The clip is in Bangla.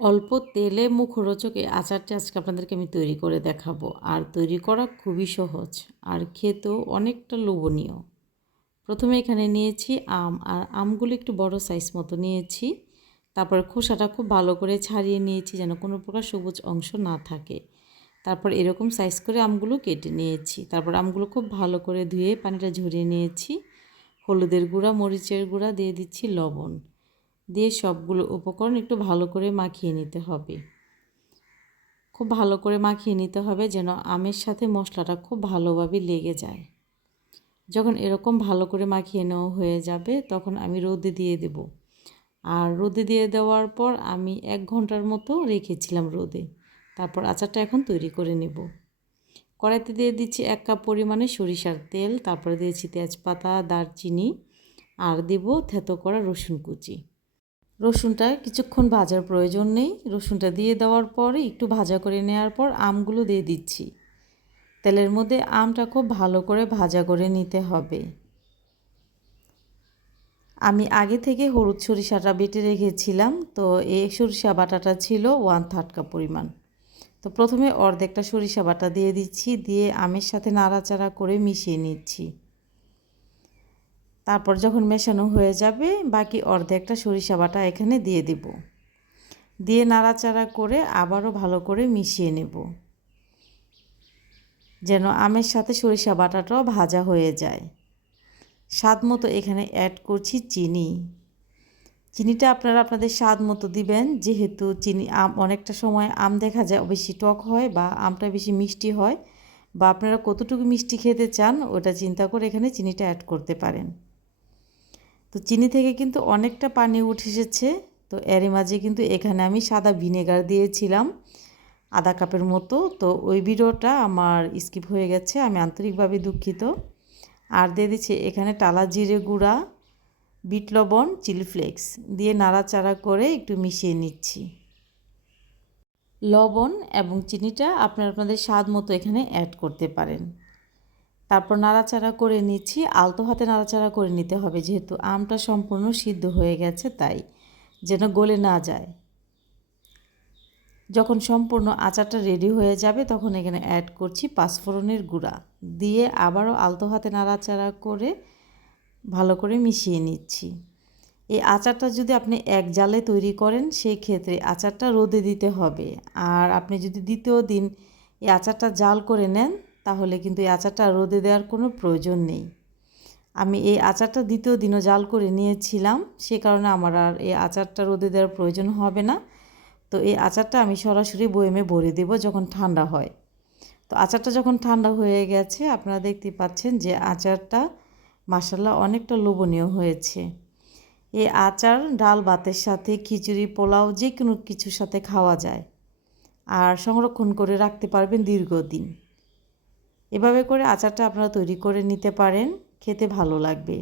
অল্প তেলে মুখরোচক এই আচারটি আজকে আপনাদেরকে আমি তৈরি করে দেখাবো। আর তৈরি করা খুবই সহজ আর খেতেও অনেকটা লোভনীয়। প্রথমে এখানে নিয়েছি আম আর আমগুলো একটু বড় সাইজ মতো নিয়েছি। তারপর খোসাটা খুব ভালো করে ছাড়িয়ে নিয়েছি যেন কোনো প্রকার সবুজ অংশ না থাকে। তারপর এরকম সাইজ করে আমগুলো কেটে নিয়েছি। তারপর আমগুলো খুব ভালো করে ধুয়ে পানিটা ঝরিয়ে নিয়েছি। হলুদের গুঁড়া, মরিচের গুঁড়া দিয়ে দিচ্ছি লবণ। দিয়ে সবগুলো উপকরণ একটু ভালো করে মাখিয়ে নিতে হবে। খুব ভালো করে মাখিয়ে নিতে হবে যেন আমের সাথে মশলাটা খুব ভালোভাবে লেগে যায়। যখন এরকম ভালো করে মাখিয়ে নেওয়া হয়ে যাবে তখন আমি রোদে দিয়ে দেব। আর রোদে দিয়ে দেওয়ার পর আমি এক ঘণ্টার মতো রেখেছিলাম রোদে। তারপর আচারটা এখন তৈরি করে নেব। কড়াইতে দিয়ে দিচ্ছি এক কাপ পরিমাণে সরিষার তেল, তারপরে দিয়েছি তেজপাতা, দারচিনি, আর দেব থেতো করা রসুন কুচি। রসুনটা কিছুক্ষণ ভাজার প্রয়োজন নেই। রসুনটা দিয়ে দেওয়ার পরে একটু ভাজা করে নেওয়ার পর আমগুলো দিয়ে দিচ্ছি। তেলের মধ্যে আমটা খুব ভালো করে ভাজা করে নিতে হবে। আমি আগে থেকে হলুদ সরিষাটা বেটে রেখেছিলাম, তো এই সরিষা বাটাটা ছিল ওয়ান থার্ড কাপ পরিমাণ। তো প্রথমে অর্ধেকটা সরিষা বাটা দিয়ে দিচ্ছি, দিয়ে আমের সাথে নাড়াচাড়া করে মিশিয়ে নিচ্ছি। তারপর যখন মেশানো হয়ে যাবে, বাকি অর্ধেকটা সরিষা বাটা এখানে দিয়ে দেব। দিয়ে নাড়াচাড়া করে আবারও ভালো করে মিশিয়ে নেব। যেন আমের সাথে সরিষা বাটাটাও ভাজা হয়ে যায়। স্বাদ মতো এখানে অ্যাড করছি চিনি। চিনিটা আপনারা আপনাদের স্বাদ মতো দিবেন, যেহেতু চিনি আম অনেকটা সময় আম দেখা যায় বেশি টক হয় বা আমটা বেশি মিষ্টি হয়, বা আপনারা কতটুকু মিষ্টি খেতে চান, ওটা চিন্তা করে এখানে চিনিটা অ্যাড করতে পারেন। তো চিনি থেকে কিন্তু অনেকটা পানি উঠে এসেছে। তো এরই মাঝে কিন্তু এখানে আমি সাদা ভিনেগার দিয়েছিলাম, আধা কাপের মতো। তো ওই ভিডিওটা আমার স্কিপ হয়ে গেছে, আমি আন্তরিকভাবে দুঃখিত। আর দিয়ে দিচ্ছি এখানে টালা জিরে গুঁড়া, বিট লবণ, চিলি ফ্লেক্স দিয়ে নাড়াচাড়া করে একটু মিশিয়ে নিচ্ছি। লবণ এবং চিনিটা আপনার আপনাদের স্বাদ মতো এখানে অ্যাড করতে পারেন। তারপর নাড়াচাড়া করে নিচ্ছি। আলতো হাতে নাড়াচাড়া করে নিতে হবে, যেহেতু আমটা সম্পূর্ণ সিদ্ধ হয়ে গেছে, তাই যেন গলে না যায়। যখন সম্পূর্ণ আচারটা রেডি হয়ে যাবে, তখন এখানে অ্যাড করছি পাঁচফোড়নের গুঁড়া। দিয়ে আবারও আলতো হাতে নাড়াচাড়া করে ভালো করে মিশিয়ে নিচ্ছি। এই আচারটা যদি আপনি এক জালে তৈরি করেন সেই ক্ষেত্রে আচারটা রোদে দিতে হবে। আর আপনি যদি দ্বিতীয় দিন এই আচারটা জাল করে নেন তাহলে কিন্তু এই আচারটা রোদে দেওয়ার কোনো প্রয়োজন নেই। আমি এই আচারটা দ্বিতীয় দিনও জাল করে নিয়েছিলাম, সে কারণে আমার আর এই আচারটা রোদে দেওয়ার প্রয়োজন হবে না। তো এই আচারটা আমি সরাসরি বয়েমে ভরে দেব যখন ঠান্ডা হয়। তো আচারটা যখন ঠান্ডা হয়ে গেছে, আপনারা দেখতে পাচ্ছেন যে আচারটা মাসাল্লা অনেকটা লোভনীয় হয়েছে। এই আচার ডাল ভাতের সাথে, খিচুড়ি, পোলাও যে কোনো কিছুর সাথে খাওয়া যায়। আর সংরক্ষণ করে রাখতে পারবেন দীর্ঘদিন। এভাবে করে আচারটা আপনারা তৈরি করে নিতে পারেন খেতে ভালো লাগবে।